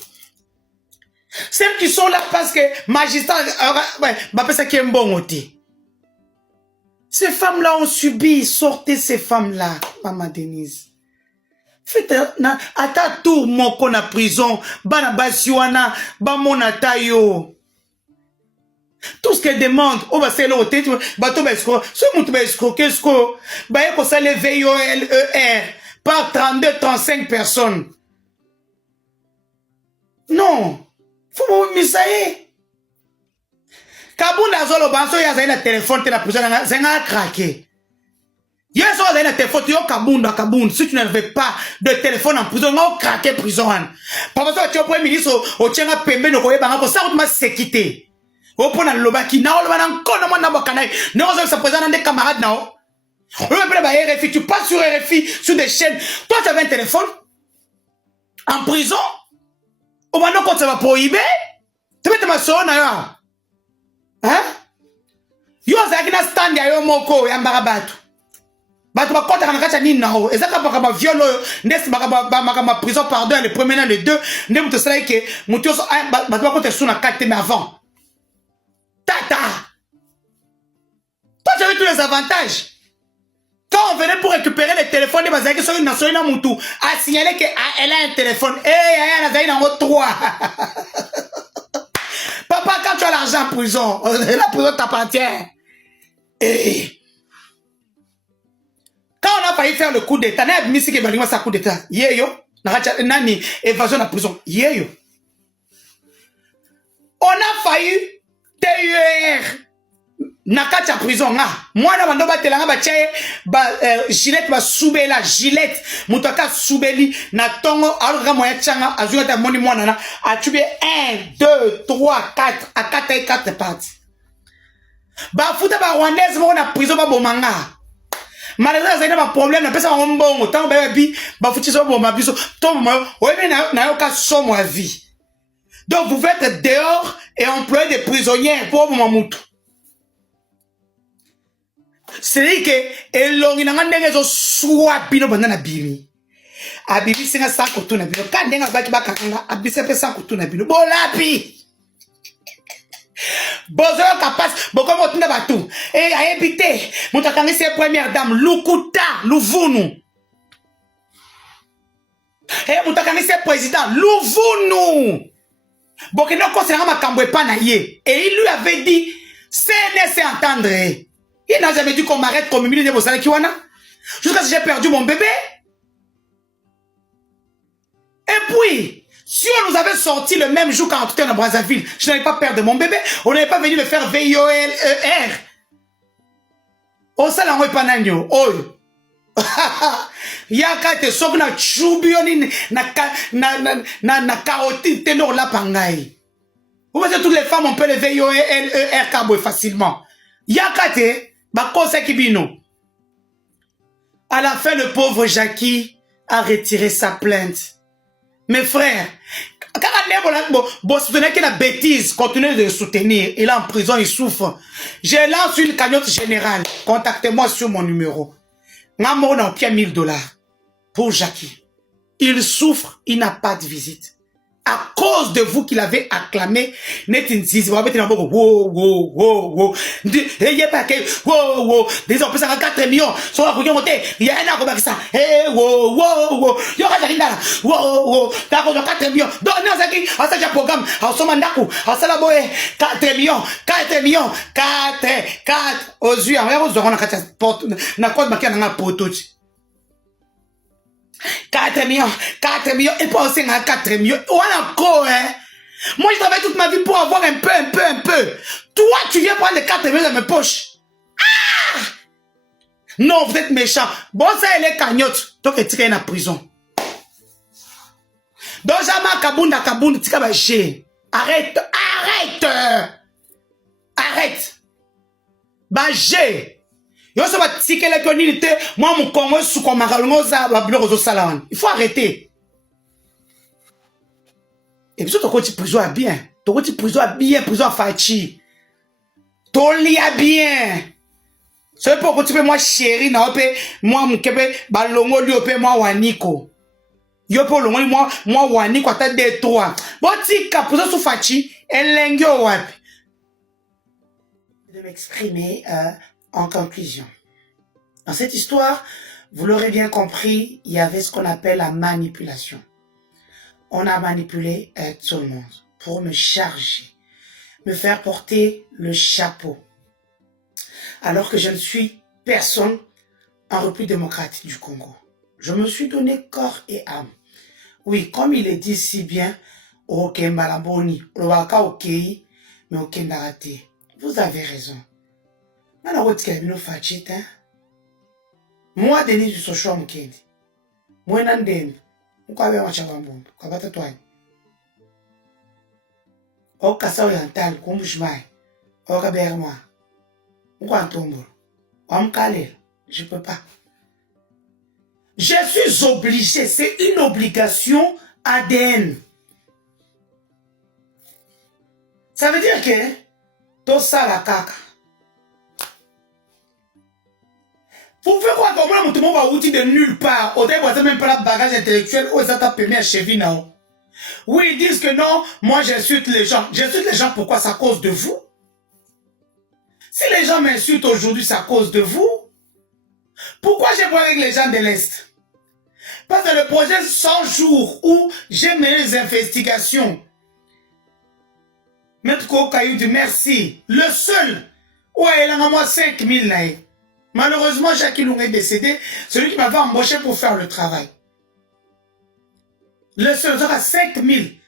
Celles qui sont là parce que magistrat, ça qui est un bon outil. Ces femmes-là ont subi. Sortez ces femmes-là, Maman Denise. Faites ata tour moko na prison. Bana basiwana, ba monata yo. Tout ce qu'elle demande, oh bah c'est l'autre, bateau escroc, ce moutou escroc, qu'est-ce que, bah y'a ça les VIOLER par 32-35 personnes. Non, faut vous misailler. Kabunda zolo banso ya zaina téléphone, t'es la prison, zanga craqué. Y'a ça zaina téléphone, tu Kabunda, si tu n'avais pas de téléphone en prison, on craqué prison. Parce que tu es premier ministre, au tient à pembe, no koye banga, pour ça, on m'a séquité. Au na lobaki na on va encore na bokana non ça présente des camarades na on peut RFI tu passes sur RFI sur des chaînes toi tu avais un téléphone en prison au maintenant quand ça va prohiber tu mets ma soeur na hein yo za kina stand ya yo moko ya mbarabatu batu ba kota kana kacha nini na o ezaka ba viol ndesi ba prison pardon le premier le deux ndem to sala ke mutu so batu ba kota sous na 4 mais avant Tata! Toi, j'avais tous les avantages. Quand on venait pour récupérer les téléphones de Bazaki, sur une nation, a signalé qu'elle a un téléphone. Eh, elle a un 3. Papa, quand tu as l'argent en prison, la prison t'appartient. Et quand on a failli faire le coup d'état, on a mis ce qui va ça coup d'état. Yeyo, nani, évasion de la prison. Yeyo. On a failli TUR Nakacha prison nga mwana bando batelanga bachaye ba Gillette ba soubela Gillette mutaka soubeli na tongo alga moya changa azuka ta moni mwana na atubie 1 2 3 4 à 4 parties ba futa ba rwandaise ba na prison ba bomanga malgré ça il y a pas problème na pesa mbongo tant ba bi ba futi so bomba biso tombe oyebi na yo ka somo à vie. Donc vous êtes dehors et employé des prisonniers pour Mamoutou. C'est-à-dire que elongi na ngandenge zo soit bino banana bimi. Abibi singa sa kotuna bino. Kandenga baki bakanga abise pe sa kotuna bino. Bolapi. Bozo kapas boko motunda batu. Eh ayebite mutakangi se première dame Lukuta Luvunu. Eh mutakangi se président Luvunu. Bokeno conseillera ma kambouepana yé. Et il lui avait dit, CNS entendre. Il n'a jamais dit qu'on m'arrête comme milieu de Bosala Kiwana. Jusqu'à ce que j'ai perdu mon bébé. Et puis, si on nous avait sorti le même jour quand on était dans Brazzaville, je n'avais pas perdu mon bébé. On n'avait pas venu me faire VIOLER. Oh, ça l'a envoyé panagno. Oh. Yaka te sokna chubioni na carotine tenor la pangai. Vous voyez toutes les femmes on peut les VIOLER cabo facilement. Yaka te ba kose kibino. À la fin le pauvre Jackie a retiré sa plainte. Mes frères, quand vous soutenez que la bêtise, continuez de le soutenir. Il est en prison, il souffre. Je lance une cagnotte générale. Contactez-moi sur mon numéro. Namor n'a pas $1000 pour Jackie. Il souffre, il n'a pas de visite. À cause de vous qu'il avait acclamé, net une zizi, vous avez dit, wow, wow, wow, wow. N'ayez pas que, wow, wow. Des hommes, ça 4 millions, sur la couillon montée, il y a un arbre comme ça. Eh, wow, wow, wow. Il y aura des gens là, wow, wow. D'accord, 4 millions. Donc, non, c'est qui, à ça, programme, à ce mandaku, à ça, la boye, 4 millions, 4 millions, 4, aux yeux, on aura une porte, n'a pas de maquillage dans la porte. 4 millions, et pas aussi à 4 millions. Voilà encore, hein. Moi, je travaille toute ma vie pour avoir un peu. Toi, tu viens prendre les 4 millions dans mes poches. Ah! Non, vous êtes méchant. Bon, ça, elle est cagnotte. Donc, elle tire en prison. Donc, jamais Kabunda, tika baché. Arrête. Bagé. Il faut arrêter. Et puis, tu as prison à bien. Tu as prison à bien, prison à fachi. Tu as bien. C'est pour que tu peux moi chérie, moi mon kebe, balongo lui moi waniko. Yo pour longo moi waniko à tête de 3. Bon, tika prison sous fachi, elle l'engyo wapi. De m'exprimer, En conclusion, dans cette histoire, vous l'aurez bien compris, il y avait ce qu'on appelle la manipulation. On a manipulé tout le monde pour me charger, me faire porter le chapeau. Alors que je ne suis personne en République démocratique du Congo. Je me suis donné corps et âme. Oui, comme il est dit si bien, ok, Malaboni, Lwaka ok, mais ok, Narate. Vous avez raison. Moi, Denis du Sochon Mkendi. Moi, Nandem. Mkwabe Machabambum. Kwabata Twine. O Kasa Oriental, Kumbushmai. O Kaberma. Mkwantombo. O Mkalel. Je peux pas. Je suis obligé, c'est une obligation ADN. Ça veut dire que tout ça la caca. Vous pouvez croire que moi, va outil de nulle part. Au début, vous même pas le bagage intellectuel où ça t'a permis à cheville. Oui, ils disent que non, moi j'insulte les gens. J'insulte les gens pourquoi? C'est à cause de vous. Si les gens m'insultent aujourd'hui, c'est à cause de vous. Pourquoi je bois avec les gens de l'Est? Parce que le projet 100 jours où j'ai mené les investigations. Maître Kokaïou dit merci. Le seul où il a moi 5000 naïs. Malheureusement, Jacques Ilung est décédé, celui qui m'avait embauché pour faire le travail. Le seul, à 5000.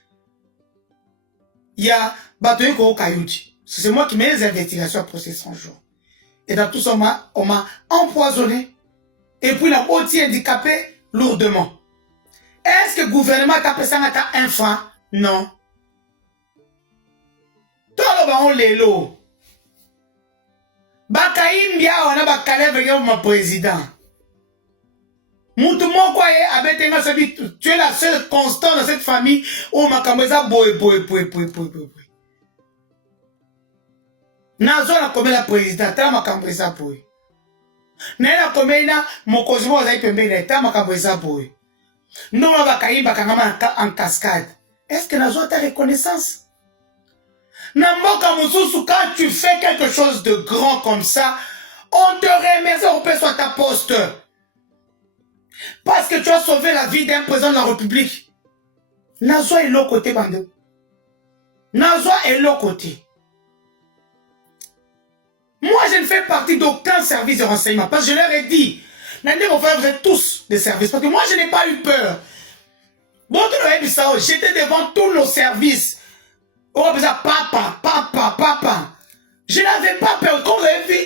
Il y a Batoye Kokaïouti. C'est moi qui mets les investigations après ces 100 jours. Et dans tout ça, on m'a empoisonné. Et puis, la haute handicapé lourdement. Est-ce que le gouvernement a tapé ça à un franc? Non. Tout le monde, on l'est là. Bakaïmbia, on a bakalé avec mon président. Moutoumon quoi abetenga sabi, tu es la seule constante dans cette famille où ma kameza boy. Nazo la comme la présidente, ta ma kameza boy. Nela comme na mon cosmo za pembe ta ma kameza boy. Non la bakaïmba kangama en cascade. Est-ce que Nazo ta reconnaissance? Namboka Moussousou, quand tu fais quelque chose de grand comme ça, on te remercie, on peut sur ta poste. Parce que tu as sauvé la vie d'un président de la République. Nazoa est l'autre côté, bande. Nazoa est l'autre côté. Moi, je ne fais partie d'aucun service de renseignement. Parce que je leur ai dit, Nandé, mon frère, vous êtes tous des services. Parce que moi, je n'ai pas eu peur. Bon, j'étais devant tous nos services. Oh, papa. Je n'avais pas peur. Quand vous avez vu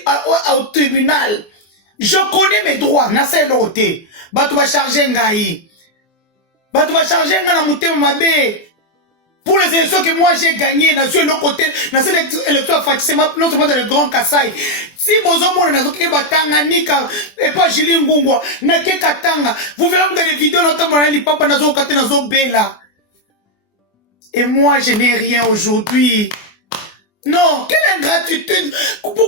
au tribunal, je connais mes droits. Nasa l'auté. Bah, tu vas charger Ngaï. Bah, tu vas charger Ngaï Mabé. Pour les élections que moi j'ai gagnées, dans l'autre côté, dans cette élection facilement, non seulement dans le Grand Kassai. Si vous avez dit Batanga, Nika, et pas Jili Ngungwa, Nake Katanga, vous verrez dans les vidéos, notamment les papas Nazo Kate Nazo Bella. Et moi, je n'ai rien aujourd'hui. Non, quelle ingratitude. Pourquoi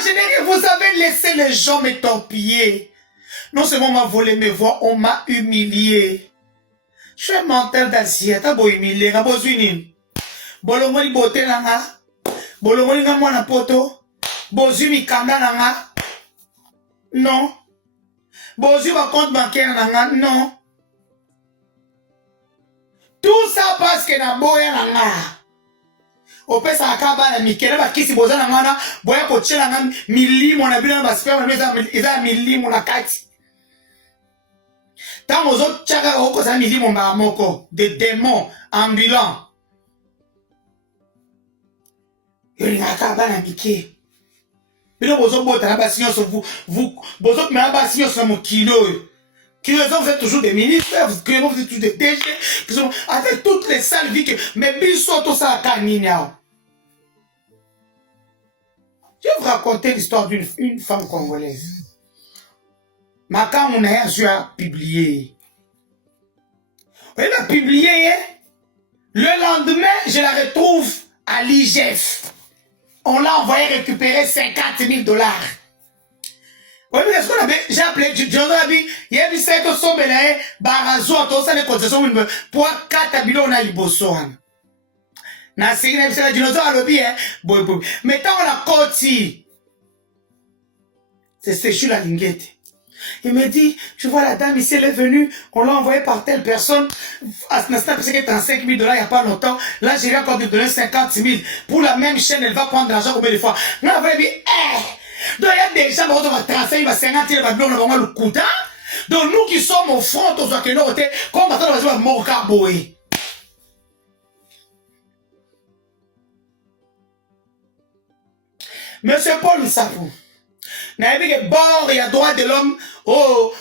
je n'ai rien? Vous avez laissé les gens m'étorpiller. Non seulement on m'a volé mes voix, on m'a humilié. Je suis un menteur d'assiette. T'as beau humilier, t'as beau unir. Bolomoni bote nanga. Bolomoni nga mwana poto. Bozu mi kanda nanga. Non. Bozu ma compte bancaire nanga. Non. Tout ça parce que na boya nanga. Opesa akaba na mikele ba kisi boza nanga na boya ko tshela nanga milimo na bila ba sperme eza milimo na kati. Tant aux autres tchaka oko sa milimo ba moko des démons ambulants. Yolinga akaba na mikele. Bino bozo bota na ba signo sur vous bozo me ba signo sur mon kilo. Qui raison vous êtes toujours des ministres, vous êtes toujours des DG, avec toutes les sales vies que mes billes sont tout ça à Kanina. Je vais vous raconter l'histoire d'une femme congolaise. Ma quand on a publié. Elle a publié. Le lendemain, je la retrouve à l'IGF. On l'a envoyé récupérer 50 000 $. Oui, mais est-ce qu'on avait, j'ai appelé, il y a des sites qui sont barazo, tout ça, les concessions, pour 4 bilons, on a liboso. Na sigi na bisaka dinosaure alobi boy boy. Mais tant on a koti. C'est Séchou la linguette. Il me dit, tu vois la dame ici, elle est venue, on l'a envoyée par telle personne, à ce instant, parce qu'elle est 35 000 $, il n'y a pas longtemps, là, j'ai encore de donner 50 000, pour la même chaîne, elle va prendre l'argent combien de fois? On a dit, donc il y a des gens qui vont 35 000, 50 000, on va le coup. Donc nous qui sommes au front, on voit que nous, comme on va mort carboé. Monsieur Paul Nsapou, na que bord et à droite de l'homme, oh,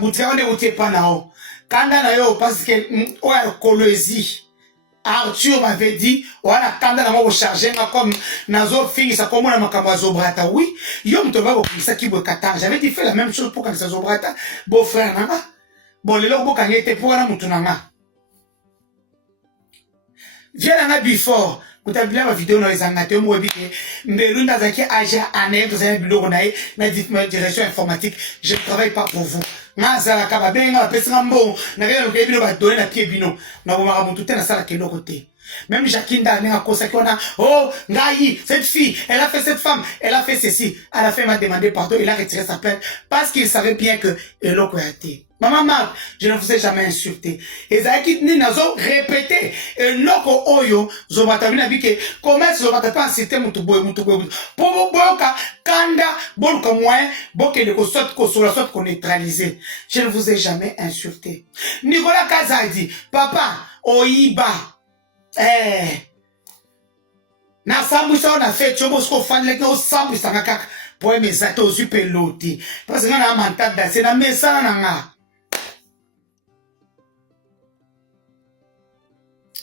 boutia on est outé pas nao. Kanda na yo parce que oh colosie. Arthur m'avait dit, voilà kanda na mo charger comme nazo fille ça comme na makambo zobrata. Oui, yo mtoba ko ça qui bo Qatar. J'avais dit fait la même chose pour quand ça zobrata. Beau frère nanga. Bon le logo quand était pour na mutu nanga. Viens na before. Quand tu as ma vidéo dans les angatés, moi, je direction informatique, je ne travaille pas pour vous. Même Jacqueline a oh, Ngaï, cette fille, elle a fait cette femme, elle a fait ceci. À la fin, elle m'a demandé pardon, il a retiré sa plainte parce qu'il savait bien que elle a été. Maman Marc, je ne vous ai jamais insulté. Et Zaki ni nazo répété. Et loko oyo, zobata vina bike, comment zobata pas inciter mutuboy. Pour boka, kanda, bolka moyen, boke de ko soit qu'on neutralisé. Je ne vous ai jamais insulté. Nicolas Kazadi, papa, oiba. Na sambu sa on a fait, tu vois, ce qu'on fait, les gars, sambu sa kaka, pour mes zato, super loti. Parce que on a un mental d'assez, na mesa na.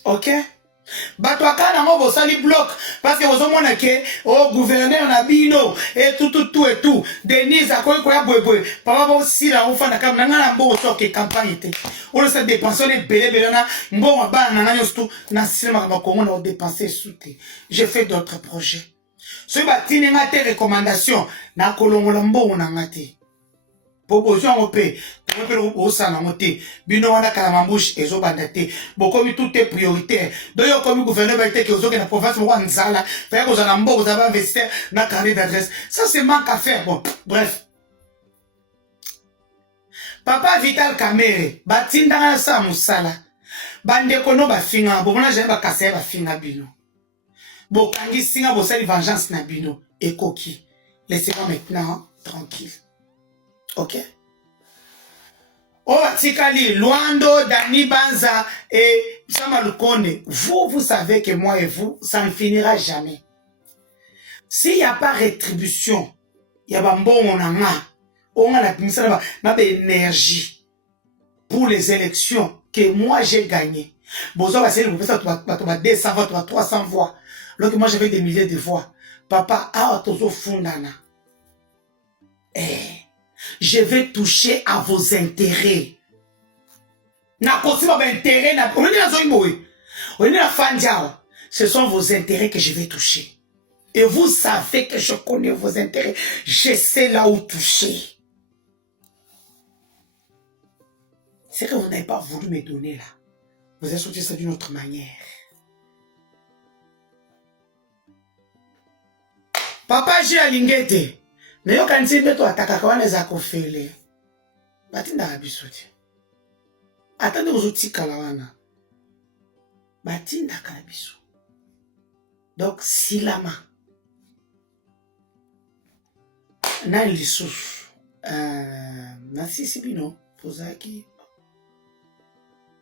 Ok? Bato akana ngo bosali bloc parce que vous avez que oh gouverneur na bino et tout Denise akoy ko ya boy papa bo sila on fana kam nanga mbo so ke campagne te on se dépenser les belé na mbo ba na nanga surtout na cinéma ma Congo na dépenser souté. J'ai fait d'autres projets so batini ngate recommandation na kolongola mbo na ngate proposition opé au sanoté bino wana kalamambouche ezo bandate bokomi tout est prioritaire doyo comme gouverneur va être que ozo que la province mo nzala faire que na mbo za ba investir na carnet d'adresse ça c'est manque à faire bon bref papa Vital Kamere batinda na sa musala bande kono ba finga bo mona jeba kase ba finga bino bo kangi singa bo sali vengeance na bino ekoki laissez-moi maintenant tranquille. Ok? Oh, Tikali, Luando, Dani Banza et Samalukone, vous savez que moi et vous, ça ne finira jamais. S'il n'y a pas rétribution, il y a un bon on a la énergie pour les élections que moi j'ai gagné. Bozo va essayer de vous faire 200 voix, 300 voix. Alors que moi j'avais des milliers de voix. Papa, tozo fundana. Je vais toucher à vos intérêts. Ce sont vos intérêts que je vais toucher. Et vous savez que je connais vos intérêts. Je sais là où toucher. C'est que vous n'avez pas voulu me donner là. Vous avez sorti ça d'une autre manière. Papa, j'ai alingete. Mais yo quand tu to ataka wana za kofele. Batinda kabisuti. Atande uzuti kala wana. Batinda kabisu. Donc silama. Na lisusu. Na sisi bino pozaki.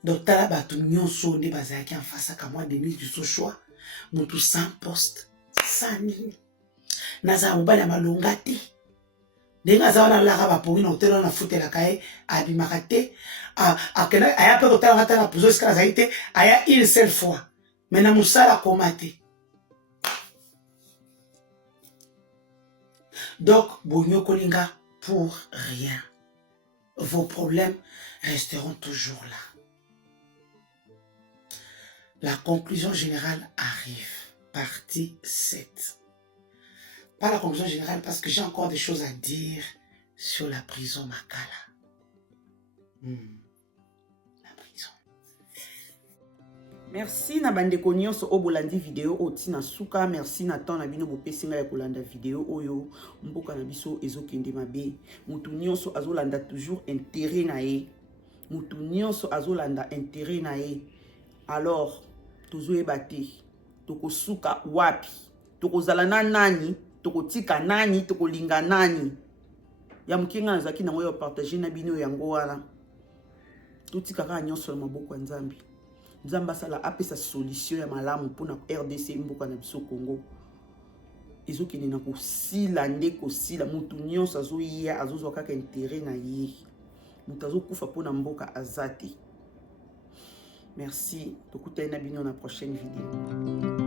Donc tala batu nyonso ne bazaki en face à moi Denis du choix. Mutu sans poste, sans nini. Naza mobali malonga te denga za wana laka ba pongi na hotel na futela kae abimaka te akena aya pe kotala ngata na puzo ska zaite aya une seule fois mais na musala komate donc bonyo kolinga pour rien vos problèmes resteront toujours là. La conclusion générale arrive, partie 7. Pas la conclusion générale parce que j'ai encore des choses à dire sur la prison Makala. La prison. Merci na bandeko nyonso o bolandi video oti na suka. Merci na temps na bino bopesinga ya kolanda video oyo. Mboka na biso ezokende mabe. Mutu nyonso azolanda toujours intérêt na ye. Mutu nyonso azolanda intérêt na ye. Alors tozoyeba te tokosuka wapi, tokozala na nani, tokotika nani, tokolinga nani. Ya mukinga nazaki na moyo partager na bino yango wana. Totika ka nyonso na maboko ya Nzambe. Nzambe asala apesa solution ya malamu mpona RDC mboka na biso Congo. Ezokende na kosila nde kosila mutu nyonso azoya azozwa kaka intérêt na ye. Mutu azokufa mpona mboka azate. Merci. Tokutana na bino na prochaine vidéo.